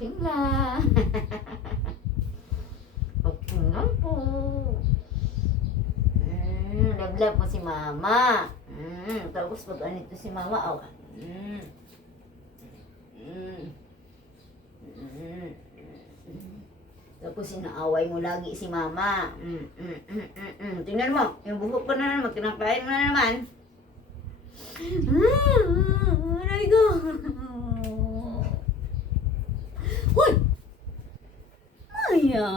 Acting lang. Acting lang po. Love mo si mama. Tapos pag anito si mama, awa. Tapos inaaway mo lagi si mama. Tingnan mo, yung buhok ko na naman, kinakain mo na naman. Aray ko. Hoy! Maya!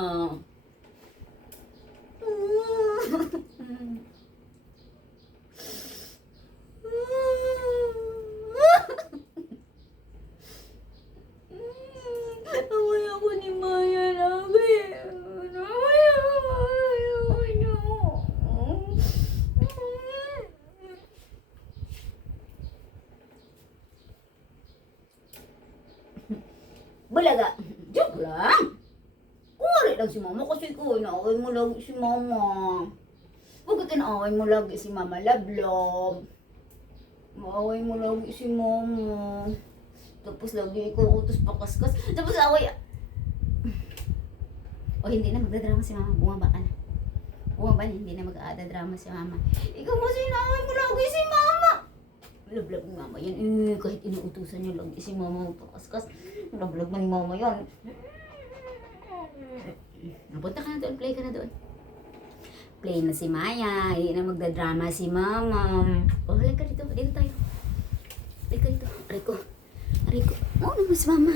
Away ako ni Maya lagi. Balaga. Joke lang. Kuwari lang si mama kasi ko, inaaway mo lagi si mama. Bakit inaaway mo lagi si mama? Love. Maaway mo lagi si mama. Tapos lagi ikaw utos pakaskas. Tapos away. O hindi na magdadrama si mama. Bumaba ka na. Bumaba na, hindi na mag-aadadrama si mama. Ikaw kasi inaaway mo lagi si mama. Love ni mama yan. Kahit inuutusan niyo lagi si mama pakaskas. Love mo ni mama yan. Napunta ka na doon, play ka na doon. Play na si Maya, hindi na magdadrama si mama. Oh, halika dito tayo. Halika dito. Aray ko. Oh, naman si mama.